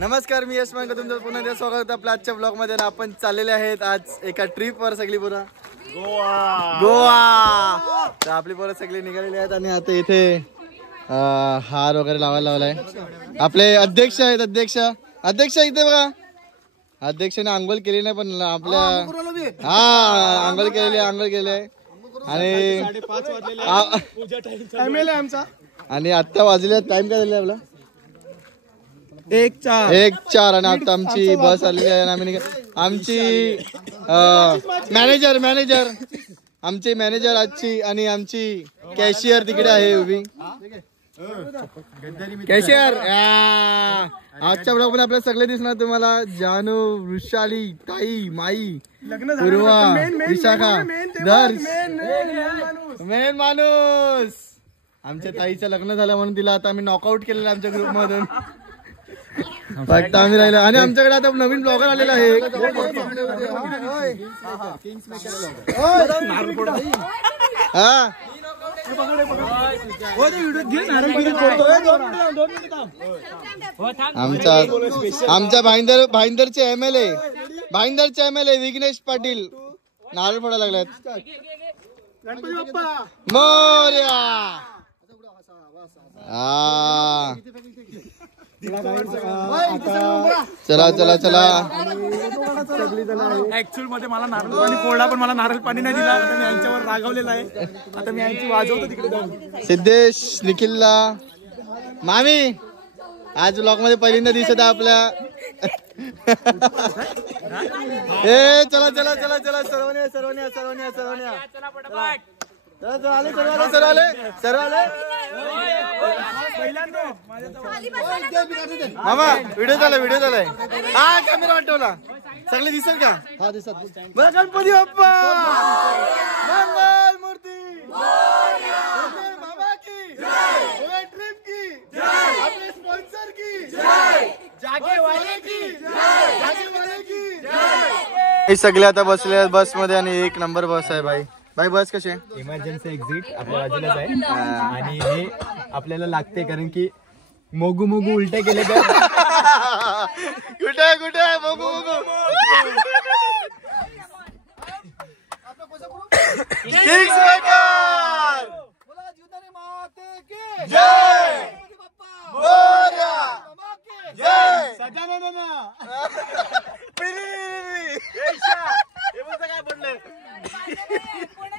नमस्कार, मी यशमान का तुमचं पुन्हा एकदा स्वागत आपल्या आजच्या ब्लॉग मध्ये. आपण चाललेले आहेत आज एका ट्रिप वर सगळी पोरं गोवा. तर आपली पोरं सगळी निघालेली आहेत आणि आता इथे हार वगैरे लावायला लावलाय. आपले अध्यक्ष आहेत. अध्यक्ष इथे बघा. अध्यक्षाने आंघोळ केली नाही पण आपल्या आंघोळ केलेली आहे आणि आणि आता वाजले टाइम काय झाला आपला 1:04 आणि आता आमची बस आलेली आहे. आम्ही आमची मॅनेजर आजची आणि आमची कॅशियर तिकडे आहे उभी. कॅशियर आजच्या ब्लॉग मध्ये आपल्याला सगळे दिसणार तुम्हाला. जानू, वृषाली, ताई, माई, पूर्वा, विशाखा, दर्श, मेन माणूस. आमच्या ताईचं लग्न झालं म्हणून तिला आता आम्ही नॉकआउट केलेलं आमच्या ग्रुप मधून. फक्त आम्ही राहिलो आणि आमच्याकडे आता नवीन ब्लॉगर आलेला आहे. आमच्या भाईंदरचे एमएलए विघ्नेश पाटील नारळ फोडायला लागल्यात. मोरया. चला ऍक्च्युअल मध्ये मला नारळ पाणी फोडला पण मला नारळ पाणी नाही दिला. मी यांच्यावर रागावलेला आहे. आता मी यांची वाजवतो तिकडे जाऊन. सिद्धेश, निखिलला, मामी आज ब्लॉग मध्ये पहिल्यांदा दिसत आहे आपल्या. चला मामा व्हिडिओ झालाय. हा कॅमेरा वाटवला. सगळे दिसेल का? हा दिसत. गणपती बाप्पा मंगल मूर्ती बाबा की जय, ट्रिप की जय, आपले स्पॉन्सर की जय, जागेवाले की जय. हे सगळे आता बसले बस मध्ये आणि एक नंबर बस आहे. भाई बस कशी आहे? इमर्जन्सी एक्झिट आपल्या बाजूलाच आहे आणि हे आपल्याला लागते कारण की मोगू उलटे केले तर कुठे मोगू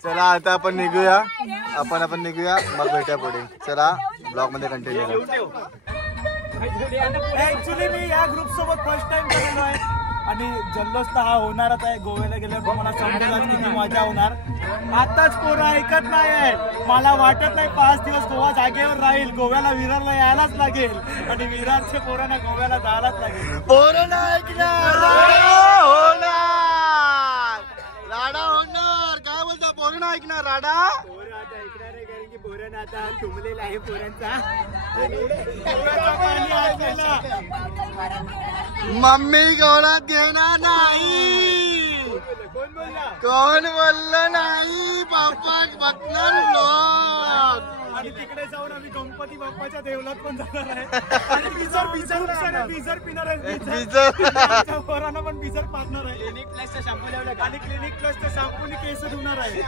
चला आता आपण निघूया मग भेटूया पुढे. चला ब्लॉग मध्ये कंटिन्यू. ऍक्च्युली मी या ग्रुप सोबत फर्स्ट टाइम गेलेलो आहे आणि जल्लोष तर हा होणारच आहे. गोव्याला गेल्यावर मला समजेल किती मजा होणार. आताच पोरं ऐकत नाही. मला वाटत नाही 5 दिवस गोवा जागेवर राहील. गोव्याला विरारला यायलाच लागेल आणि विरारच्या पोरांना गोव्याला जायलाच लागेल. पोरं नाही ऐकणार. राडा होणार. काय बोलता? पोरं नाही ऐकणार. राडा पोरं आता ऐकणार आहे कारण की पोरांना आता तुंबलेला आहे. पोरांचा मम्मी गोळात घेणार नाही. कोण बोललं नाही? बाप्पा बघणार ब्लॉग. आणि तिकडे जाऊन आम्ही गणपती बाप्पाच्या देवलात पण जाणार आहे आणि बिझर पिणार आहे. पोरांना पण बिझर पाजणार आहे. क्लिनिक प्लसचा शॅम्पूने केस धुणार आहे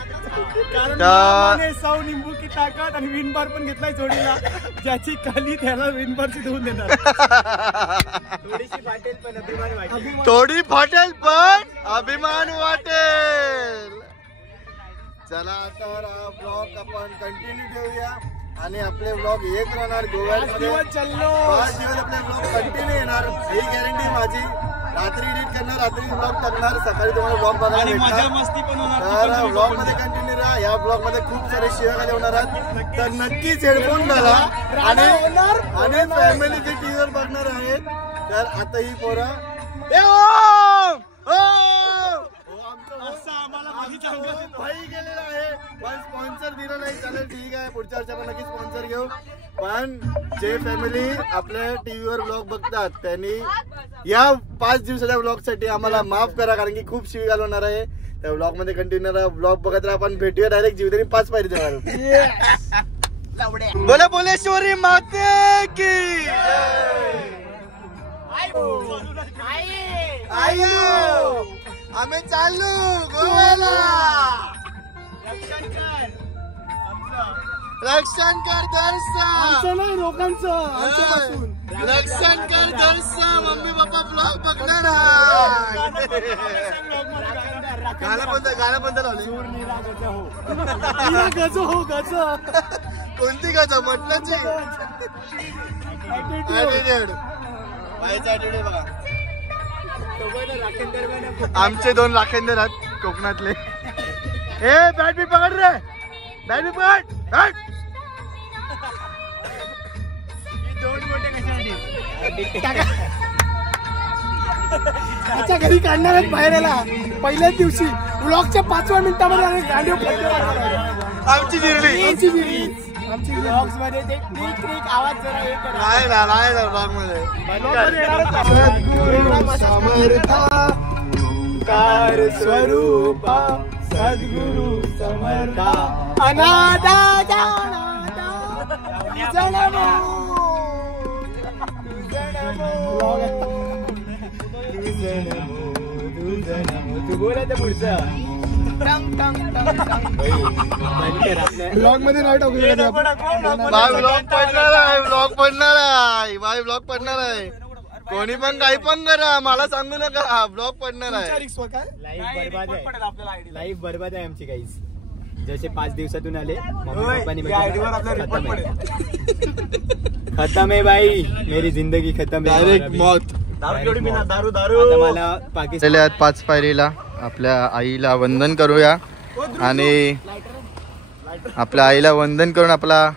कारण साऊ निंबू की ताकद आणि विनबार पण घेतलाय जोडीला. ज्याची खाली त्याला विनबारची धुवून देणार. थोडी फाटेल पण अभिमान वाटेल. चला तर ब्लॉग आपण कंटिन्यू ठेवूया आणि आपले ब्लॉग येत राहणार. गोव्यामध्ये 5 दिवस आपले ब्लॉग कंटिन्यू येणार. ही गॅरंटी माझी. रात्री एडिट करणार, रात्री ब्लॉग टाकणार, सकाळी तुम्हाला ब्लॉग बघायला भेटणार. तर ब्लॉग मध्ये कंटिन्यू राहा. या ब्लॉग मध्ये खूप सारे शिवागाले होणार आहेत. तर नक्कीच हेडफोन घाला आणि फॅमिली जे टीव्हीवर बघणार आहेत तर आता ही पोरं भाई गेलेला आहे पण स्पॉन्सर दिलं नाही. चालेल ठीक आहे, पुढच्या वर्षी आपण नक्की स्पॉन्सर घेऊ. पण जे फॅमिली आपल्या टीव्हीवर ब्लॉग बघतात त्यांनी या 5 दिवसाच्या ब्लॉग साठी आम्हाला माफ करा कारण की खूप शिवी घालवणार आहे. त्या ब्लॉग मध्ये कंटिन्यू राहा. ब्लॉग बघत राहा. आपण भेटूया डायरेक्ट जीवदानी 5 पायरी देणार. बोले बोलेश्वरी माते की आयो आम्ही चाललो गोव्याला. रक्षण कर दर्शन लोकांचं रक्षण कर दर्शन. मम्मी पप्पा ब्लॉग बघणार. गाणं कोणतं लावलं? गज हो गज. कोणती गज? म्हटल्याची ऍटिट्यूड. बाईचा ऍटिट्यूड बघा. आमचे 2 राखेंदर आहेत कोकणातले. ए बॅट बी पकड रे. बॅट बी पकड. बॅट त्याच्या घरी काढणार आहेत बाहेर याला. पहिल्याच दिवशी ब्लॉगच्या 5व्या मिनिटामध्ये गाडी आमची जिरली. ब्लॉग्स मध्ये ते क्लिक क्लिक आवाज जरा हे करा. नाही ना ब्लॉग मध्ये. समर्था कार स्वरूपा सद्गुरु समर्था अनादा तू बोलायचं पुढचं ब्लॉग मध्ये नाही टाकू. ब्लॉग पडणार आहे. कोणी पण काही पण करा, मला सांगू नका. ब्लॉग पडणार आहे. लाईफ बरबाद आहे आमची काहीच. जसे 5 दिवसातून आले खतम आहे भाई. मेरी जिंदगी खतम आहे. डायरेक्ट मौत. आता मला पाकिस्तान 5 पायरीला आपल्या आईला वंदन करूया आणि आपल्या आईला वंदन करून आपला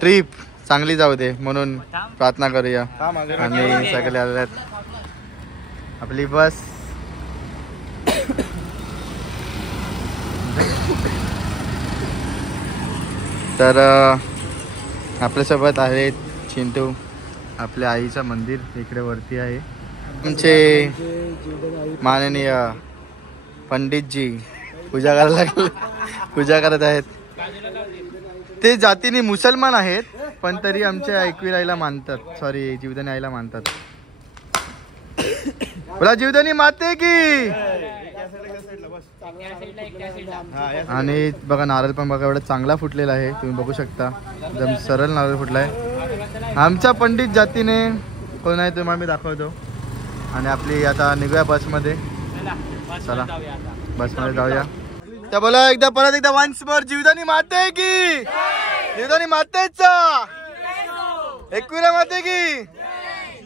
ट्रिप चांगली जाऊ दे म्हणून प्रार्थना करूया. आणि सगळे आले आहेत. आपली बस तर आपल्यासोबत आहेत चिंटू. आपल्या आईचं मंदिर इकडे वरती आहे. आमचे माननीय पंडितजी पूजा करत आहेत. ते जातीने मुसलमान आहेत पण तरी आमच्या ऐकवीर आईला मानतात. सॉरी, जीवदानी आईला मानतात. बोला जीवदानी माते की. आणि बघा नारळ पण बघा एवढा चांगला फुटलेला आहे. तुम्ही बघू शकता एकदम सरळ नारळ फुटलाय. आमच्या पंडित जातीने कोण आहे तुम्हाला मी दाखवतो. आणि आपली आता निघूया बसमध्ये. चला बसमध्ये जाऊया. तर बोला एकदा परत एकदा वन्स मोर जीवदानी माते की. जीवदानी मातेचा एकविरा माते की.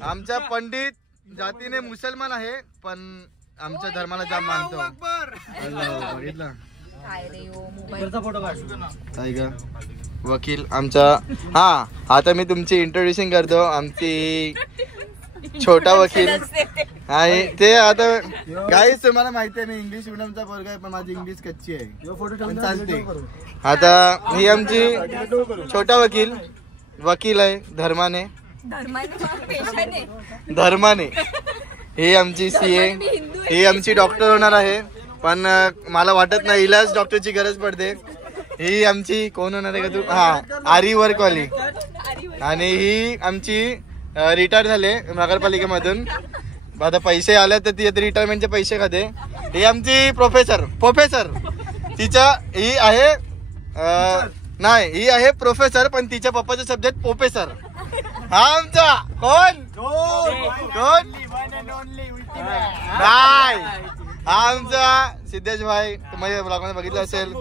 आमच्या पंडित जातीने मुसलमान आहे पण आमच्या धर्माला जाम मानतो. बघितलं काय का वकील आमचा. हा आता मी तुमची इंट्रोड्युसिंग करतो. आमची छोटा वकील आहे. ते आता काहीच तुम्हाला माहिती आहे मी इंग्लिश मिडियमचा पोरगा आहे पण माझी इंग्लिश कच्ची आहे पण चालते. आता ही आमची छोटा वकील आहे धर्माने. ही आमची CA. ही आमची डॉक्टर होणार आहे पण मला वाटत नाही हिलाच डॉक्टरची गरज पडते. ही आमची कोण होणार आहे का तू? हा आरी वर्कवाली. आणि ही आमची रिटायर झाले नगरपालिकेमधून. आता पैसे आले तर ती रिटायरमेंटचे पैसे खाते. ही आमची प्रोफेसर तिच्या ही आहे नाही ही आहे प्रोफेसर पण तिच्या पप्पाचा सब्जेक्ट प्रोफेसर. हा आमचा कोण नाही हा आमचा सिद्धेश भाई. तुम्ही ब्लॉग मध्ये बघितलं असेल.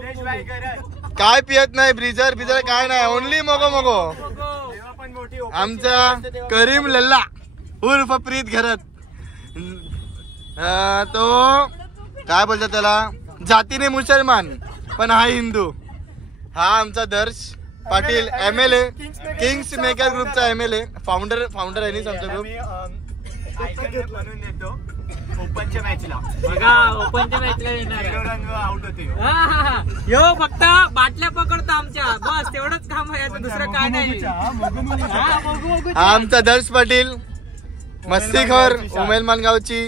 काय पियत नाही ब्रिजर काय नाही ओनली मोगो. आमचा करीम लल्ला उर्फ प्रीत घरत. तो काय बोलतात त्याला जातीने मुसलमान पण हा हिंदू. हा आमचा दर्श पाटील MLA किंग्स मेकर ग्रुपचा MLA फाउंडर आहे नीच आमचा ग्रुप. ओपनच्या मॅचला यो फक्त बाटल्या पकडतो आमच्या बस तेवढंच काम आहे. दुसरं काय नाही. हा आमचा दर्श पाटील मस्तीखोर उमेलमान गावची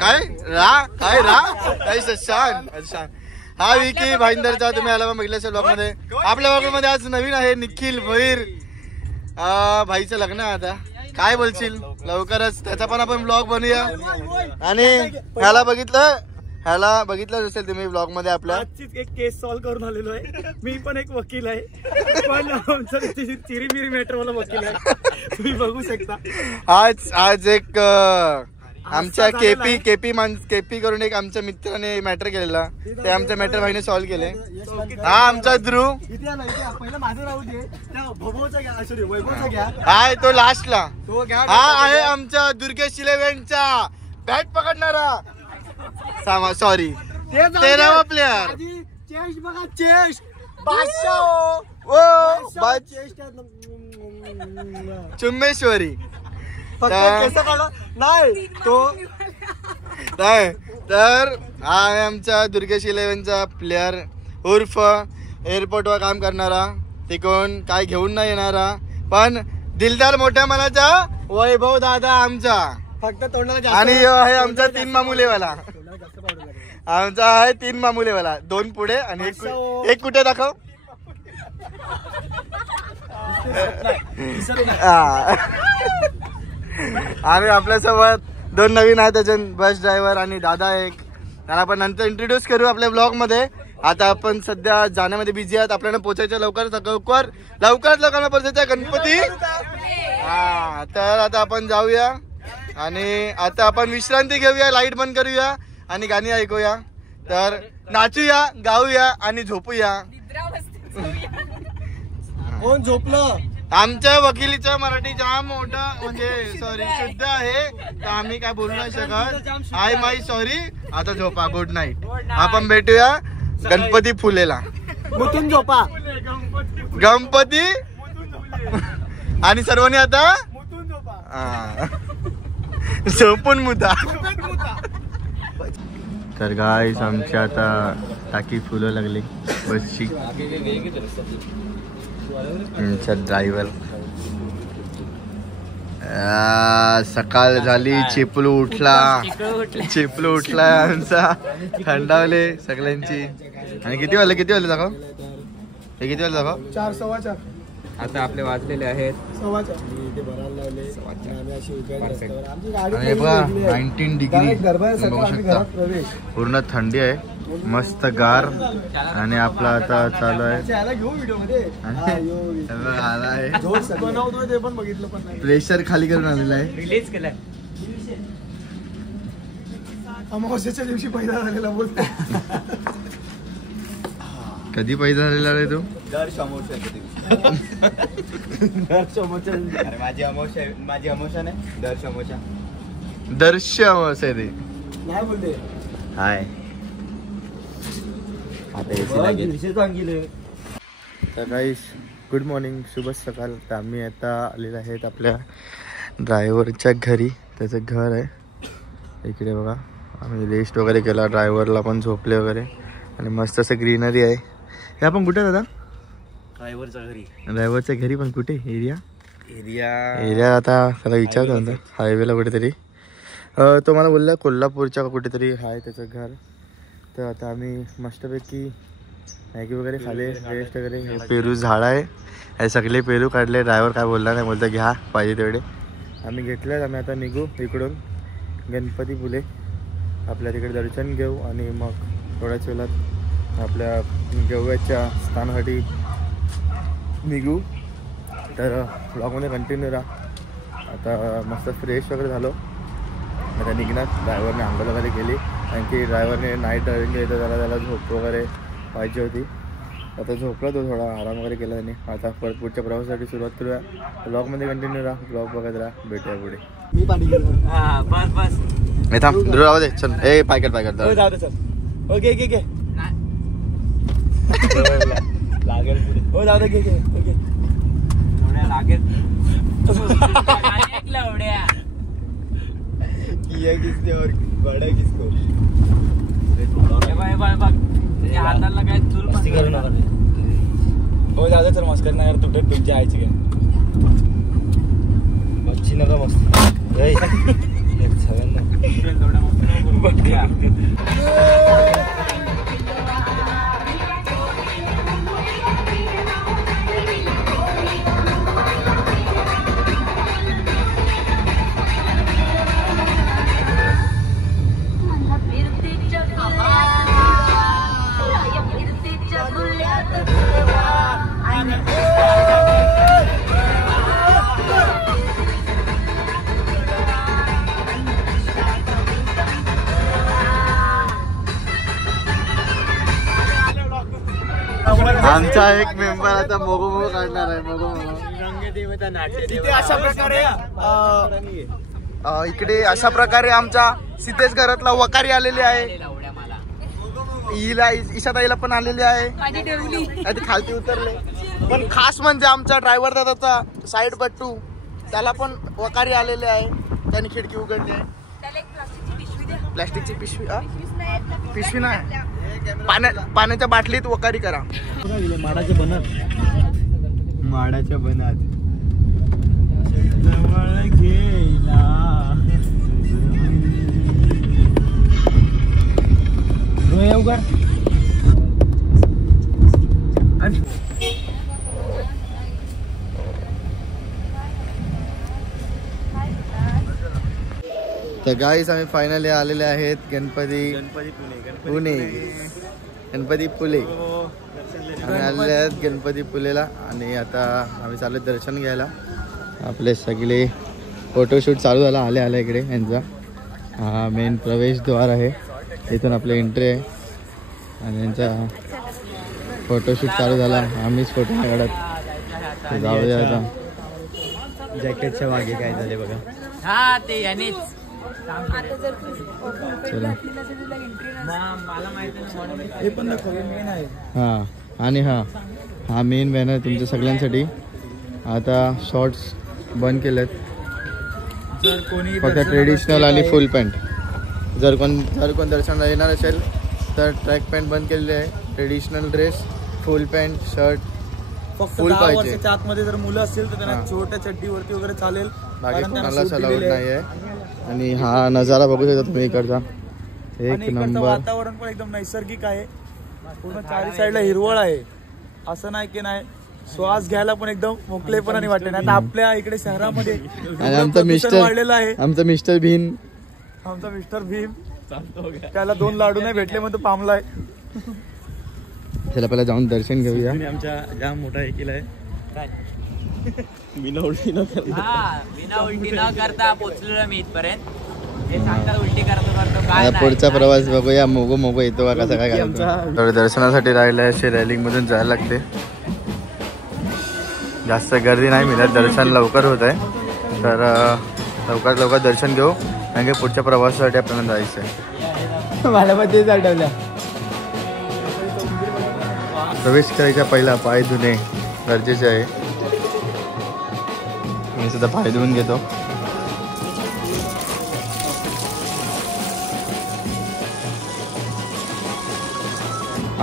काय शान. हा विकी भाईंदरचा तुम्ही आला बघितलं असेल ब्लॉग मध्ये. आपल्या ब्लॉग मध्ये आज नवीन आहे निखिल भैर. भाईचं लग्न आहे आता काय बोलशील? लवकरच त्याचा पण आपण ब्लॉग बनवूया. आणि ह्याला बघितलं असेल तुम्ही ब्लॉग मध्ये आपल्या. आजचीच एक केस सॉल्व्ह करून आलेलो आहे. मी पण एक वकील आहे, पण आमचं चिरीमिरी मॅटर मला वकील आहे, तुम्ही बघू शकता. आज एक आमच्या केपी करून एक आमच्या मित्राने मॅटर केलेला, ते आमचं मॅटर भाईने सॉल्व्ह केले. हा आमचा ध्रुव पहिलं माझं राहू दे, त्या भोभोचा घ्या, वैभवचा घ्या. हाय तो लास्टला. तो घ्या. हा आहे आमच्या दुर्गेश इलेव्हनचा बॅट पकडणारा, सॉरी 13वा प्लेअर. चेस्ट बघा, चेस्ट चुम्मेश्वरी. नाही तो नाही तर हा आहे आमच्या दुर्गेश इलेव्हनचा प्लेअर, उर्फ एअरपोर्टवर काम करणारा, तिकडून काय घेऊन नाही येणारा, पण दिलदार मोठ्या मनाचा वैभव दादा आमचा. फक्त तोंडाला. आणि आहे आमचा 3 मामुलेवाला. आमचा आहे 3 मामुलेवाला, 2 पुढे आणि एक कुठे दाखव. आणि आपल्यासोबत 2 नवीन आहेत, त्याचे बस ड्रायव्हर आणि दादा एक, त्यांना आपण नंतर इंट्रोड्यूस करू आपल्या ब्लॉग मध्ये. आता आपण सध्या जाण्यामध्ये बिझी आहात, आपल्याला पोहोचायचं लवकरात लवकरात पोहोचायचं गणपती. हा तर आता आपण जाऊया आणि आता आपण विश्रांती घेऊया, लाईट बंद करूया आणि गाणी ऐकूया. तर नाचूया, गाऊया आणि झोपूया. कोण झोपलं? आमच्या वकिलीचं मराठी जाम मोठं म्हणजे सॉरी शुद्ध आहे, तर आम्ही काय बोलू नाही शकत. I my sorry. आता झोपा, गुड नाईट. आपण भेटूया गणपती फुलेला. मुतून झोपा. गणपती आणि सर्वांनी आता झोपून मुता. तर गाईस आमची आता टाकी फुलं लागली बसची. आमचा ड्रायव्हर सकाळ झाली, चिपलू उठला आमचा, थंडावले सगळ्यांची. आणि किती वाजले दाखव, हे किती वाजले दाखव. 4 सव्वा 4 आता आपले वाजलेले आहेत 4:15. आणि बघा 19 डिग्री बघू शकता, पूर्ण थंडी आहे, मस्त गार. आणि आपला आता चालू आहे आला आहे प्रेशर खाली करून आलेला आहे. रिलीज केलाय. अमावस्येच्या दिवशी पैदा झालेला बोलतो. कधी पैदा झालेला रे तू? माझी अमावस्या नाही, दर्श अमावस्या ते नाही बोलते. हाय तर गाईस गुड मॉर्निंग, शुभ सकाळ. तर आम्ही आता आलेलो आहेत आपल्या ड्रायव्हरच्या घरी, त्याचं घर आहे इकडे बघा. आम्ही रेस्ट वगैरे केला, ड्रायव्हरला पण झोपले वगैरे, आणि मस्त असं ग्रीनरी आहे. हे आपण कुठे दादा? ड्रायव्हरच्या घरी. पण कुठे एरिया आता त्याला विचारतो नंतर. हायवेला कुठेतरी तो मला बोलला कोल्हापूरच्या कुठेतरी आहे त्याचं घर. तर आता आम्ही मस्तपैकी मॅगी वगैरे खाले, रेस्ट वगैरे. पेरू झाड आहे, हे सगळे पेरू काढले. ड्रायव्हर काय बोलला नाही, बोलतो घ्या पाहिजे तेवढे. आम्ही घेतले. आम्ही आता निघू इकडून गणपती फुले, आपल्या तिकडे दर्शन घेऊ आणि मग थोड्याच वेळात आपल्या गोव्याच्या स्थानासाठी निघू. तर ब्लॉगमध्ये कंटिन्यू राहा. आता मस्त फ्रेश वगैरे झालो, आता निघणार. ड्रायव्हरने आंघोळ वगैरे केली, कारण की ड्रायव्हरने नाईट ड्रायव्हिंग येतं, त्याला झोप वगैरे पाहिजे होती. आता झोपला तो, थोडा आराम वगैरे केला त्याने. आता परत पुढच्या प्रवासासाठी सुरुवात करूया. ब्लॉगमध्ये कंटिन्यू राहा, ब्लॉग बघत राहा. भेटूया पुढे. मी पाणी घेऊन बस मी थांब राहू दे. चल ए पायकट जाऊ दे. चल ओके लागेल पुढे. जाऊ दे. ओके थोड्या लागेल. उड्या किसने और बड़ा किसको? हाताला काय चूल मस्ती करू नका. हो दादा चल मस्कर नाही यार, तुमच्या तुमच्या आईची काय मच्छी नका मस्ती. आमचा एक मेंबर आता मोगो मोगो काढणार आहे. मोगो मोगो इथे अशा प्रकारे इकडे अशा प्रकारे आमच्या सिद्धेश घरातला वकारी आलेली आहे. हिला ईशाताईला पण आलेली आहे. ती खालती उतरले. पण खास म्हणजे आमचा ड्रायव्हर दादाचा साईड बट्टू त्याला पण वकारी आलेले आहे. त्याने खिडकी उघडली आहे. प्लास्टिकची पिशवी पिशवी नाही पाण्याच्या बाटलीत वकारी करा. माडाच्या बनात जवळ गेला तर गाईस आम्ही फायनली आलेले आहेत गणपती पुणे. गणपती पुले आम्ही आलेले आहेत गणपती पुलेला. आणि आता आम्ही चालू दर्शन घ्यायला. आपले सगळे फोटोशूट चालू झाला आले आले इकडे. यांचा हा मेन प्रवेशद्वार आहे. इथून आपले एंट्री आहे आणि यांचा फोटोशूट चालू झाला. आम्हीच फोटो नाही काढत. जाऊया आता. जॅकेटच्या मागे काय झाले बघा. हा ते यानेच चला हे पण मेन आहे. हा आणि हा मेन बॅनर तुमच्या सगळ्यांसाठी. आता शॉर्ट्स बंद केलेत. जर कोणी फक्त ट्रेडिशनल आणि फुल पॅन्ट. जर कोण दर्शनाला येणार असेल तर ट्रॅक पॅन्ट बंद केलेली आहे. ट्रेडिशनल ड्रेस, फुल पॅन्ट, शर्ट फक्त फुल 10 पाहिजे. वर्षाच्या आतमध्ये जर मुलं असतील तर त्यांना छोट्या चड्डीवरती वगैरे चालेल. बाकी कारण त्यांना कोणाला सूट अलाउड दिलेली नाही आहे. आणि हा नजारा बघू शकता तुम्ही इकडचा. आणि एक इकडचं नंबर. वातावरण पण एकदम नैसर्गिक आहे. पूर्ण चारी साईडला हिरवळ आहे. असं नाही की नाही श्वास घ्यायला पण एकदम मोकळेपणाने वाटते. नाही तर आपल्या इकडे शहरामध्ये आणि आमचा प्रदूषण वाढलेलं आहे. आमचा मिस्टर भीम. आमचा मिस्टर भीम त्याला 2 लाडू नाही भेटले म्हणतो पामलाय. त्याला पहिला जाऊन दर्शन घेऊया. आमच्या जाम मोठा हे केलाय. बिना उलटी न करता पोहोचलेलो मी इथपर्यंत. जे सांगतात उलटी करतो काय आता पुढचा प्रवास बघूया. मोगो मोगो येतो का कसा काय घालतो. दर्शनासाठी राहिलं असे रॅलिंग मधून जायला लागते. जास्त गर्दी नाही मिळत. दर्शन लवकर होत आहे. तर लवकर दर्शन घेऊ. कारण की पुढच्या प्रवासासाठी आपल्याला जायचं आहे. मला पण तेच आठवलं. प्रवेश करायचा पहिला पाय धुणे गरजेचे आहे. मी सुद्धा पाय धुवून घेतो.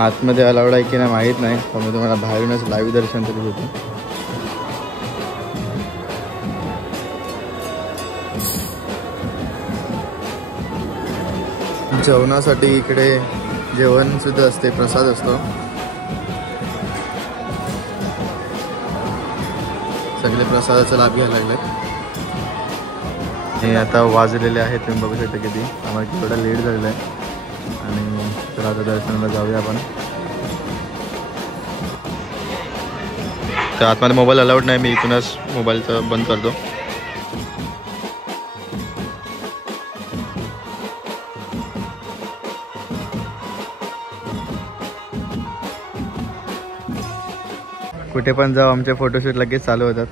आतमध्ये अलाउड आहे की नाही माहीत नाही. पण मी तुम्हाला बाहेरूनच लाईव्ह दर्शन तरी देतो. जेवणासाठी इकडे जेवण सुद्धा असते. प्रसाद असतो. सगळे प्रसादाचा लाभ घ्यायला लागले. हे आता वाजलेले आहेत. तुम्ही बघू शकता किती. आम्हाला थोडा लेट झालेला आहे. आणि तर आता दर्शनाला जाऊया आपण. तर आतमध्ये मोबाईल अलाउड नाही. मी इथूनच मोबाईलचं बंद करतो. कुठे पण जाऊ आमचे फोटोशूट लगेच चालू होतात.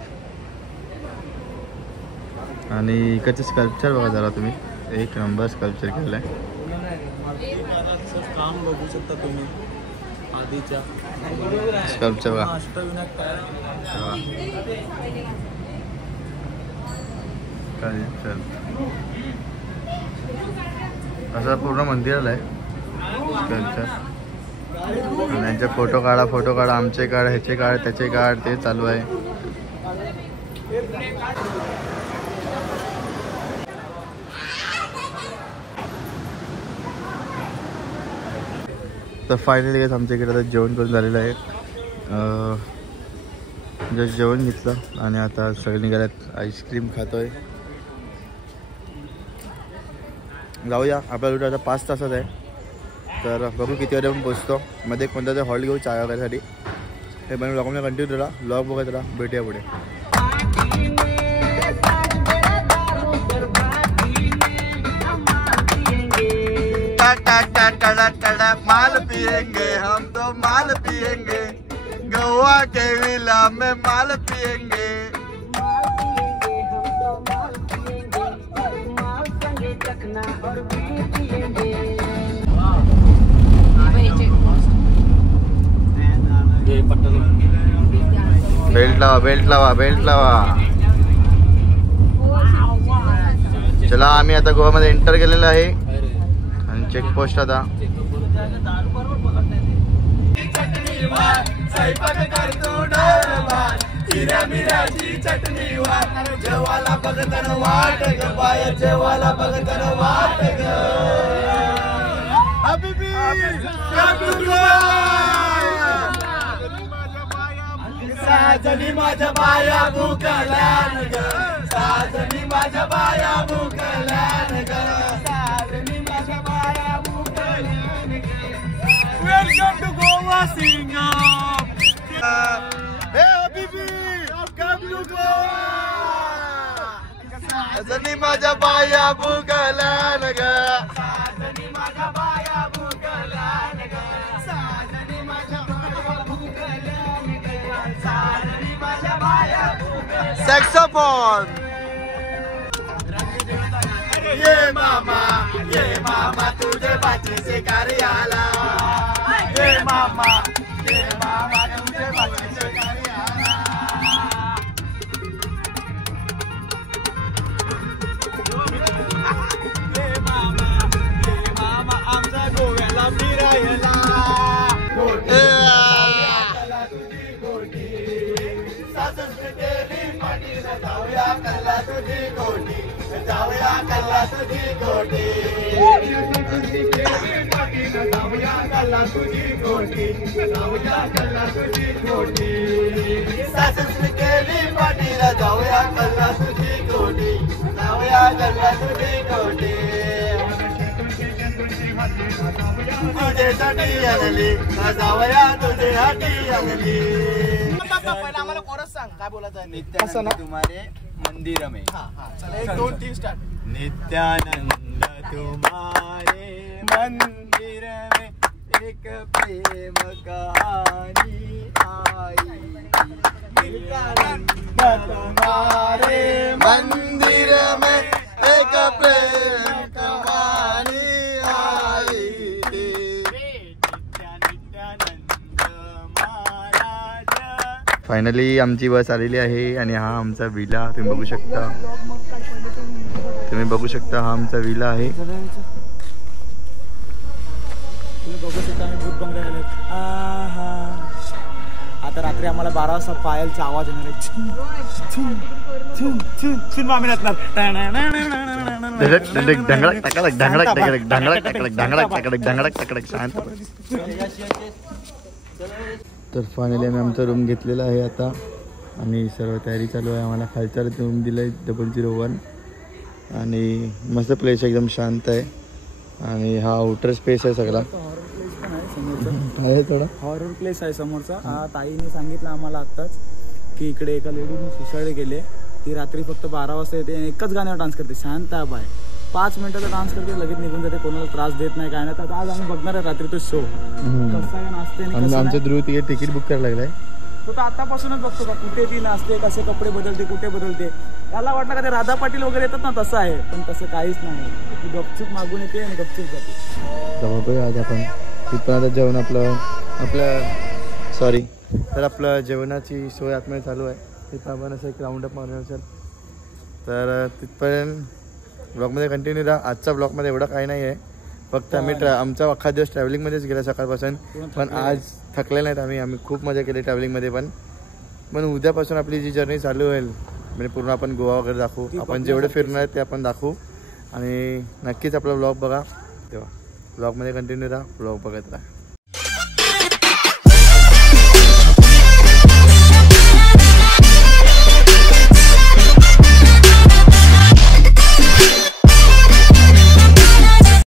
आणि इकडचे स्कल्पचर बघा जरा तुम्ही. एक नंबर स्कल्पचर केलं आहे. काम बघू शकता तुम्ही. आधीच्या स्कल्पचर बघा. असं पूर्ण मंदिराला आहे स्कल्पचर. आणि यांचे फोटो काढा आमचे काढ, ह्याचे काढ, त्याचे काढ, ते चालू आहे. तर फायनली आमच्या इकडे आता जेवण करून झालेलं आहे. जस्ट जेवण घेतलं आणि आता सगळे निघाल्यात. आईस्क्रीम खातोय. जाऊया. आपला रूट आता 5 तासात आहे. तर बघू किती वेळा आपण पोचतो. मध्ये कोणता तरी हॉल घेऊ चहा वगैरेसाठी. हे बनवून ब्लॉगमध्ये कंटिन्यू राहा. ब्लॉग बघत राहा. भेटूया पुढे. माल पिएंगे हम तो माल पिएंगे. गोवा के विला में माल पिएंगे। बेल्ट लावा बेल्ट लावा बेल्ट लावा। चला आम्ही आता गोवामध्ये एंटर केलेलं आहे आणि चेकपोस्ट आता जेवाला बघताना वाट ग बाया जेवाला बघताना वाट ग हबीबी साजनी माझ्या बाया भुकल्यान ग साजनी माझ्या बाया भुकल्यान ग साजनी माझ्या बाया भुकल्यान ग वेलकम टू गोवा सिंगम हे हबीबी कम टू गोवा साजनी माझ्या बाया भुकल्यान ग साजनी माझ्या बाया भुकल्यान ग साजनी माझ्या बाया भुकल्यान ग साजनी माझ्या बाया भुकल्यान सैक्सोफोन ये मामा तुझे बाची से कार्याला ये मामा तुझे बाची से कार्याला ये मामा आमचा गोव्याला फिरायला जाऊया कल्ला तुझी गोटी जाऊया कल्ला तुझी गोटी जाऊया कल्ला तुझी गोटी जाऊया कल्ला तुझी गोटी सासून केली पाटीला जाऊया कल्ला तुझी गोटी जाऊया कल्ला तुझी गोटी तुझ्यासाठी आणली जाऊया तुझ्यासाठी आणली आम्हाला कोरस सांग काय बोलायचं नित्यानंद तुम्हारे मंदिर में चला 1 2 3 स्टार्ट नित्यानंद तुम्हारे मंदिर में एक प्रेम कहानी आई नित्यानंद तुम्हारे मंदिर में एक प्रेम कहानी आई फायनली आमची बस आलेली आहे आणि हा आमचा विला तुम्ही बघू शकता हा आमचा विला आहे तुम्ही बघू शकता आम्ही भूत बंगल्यात आलेत आता रात्री आम्हाला 12 वाजता पायलचा आवाज येणार तर फायनली आम्ही आमचा रूम घेतलेला आहे आता आणि सर्व तयारी चालू आहे आम्हाला खालचा रूम दिला आहे 001 आणि मस्त प्लेस एकदम शांत आहे आणि हा आउटर स्पेस आहे सगळा आहे थोडा हॉरर प्लेस आहे समोरचा ताईने सांगितलं आम्हाला आत्ताच की इकडे एका लेडीने सुसाईड केले ती रात्री फक्त 12 वाजता येते आणि एकच गाण्यावर डान्स करते शांत आहे 5 मिनिटाचा डान्स करते लगेच निघून जाते कोणाला त्रास देत नाही काय नाही तर आज आम्ही बघणार आहे रात्री तो शो कसा नाचते आमच्या ध्रुव तिकीट बुक करायला लागलाय तो तर आतापासूनच बघतो का कुठे ती नाचते कसे कपडे बदलते कुठे बदलते त्याला वाटलं का ते राधा पाटील वगैरे येतात ना तसं आहे पण तसं काहीच नाही ती गपचूप मागून येते आणि गपचूप जाते आज आपण तिथं आता जेवण आपलं जेवणाची सोय आतमध्ये चालू आहे तिथं आपण असं एक राऊंड अप मारणार असेल तर तिथपर्यंत ब्लॉगमध्ये कंटिन्यू राहा आजच्या ब्लॉगमध्ये एवढं काही नाही आहे फक्त आम्ही आमचा अख्खा दिवस ट्रॅव्हलिंगमध्येच गेला सकाळपासून पण आज थकले नाहीत आम्ही खूप मजा केली ट्रॅव्हलिंगमध्ये पण उद्यापासून आपली जी जर्नी चालू होईल म्हणजे पूर्ण आपण गोवा वगैरे दाखवू आपण जेवढे फिरणार आहेत ते आपण दाखवू आणि नक्कीच आपला ब्लॉग बघा तेव्हा ब्लॉगमध्ये कंटिन्यू राहा ब्लॉग बघत राहा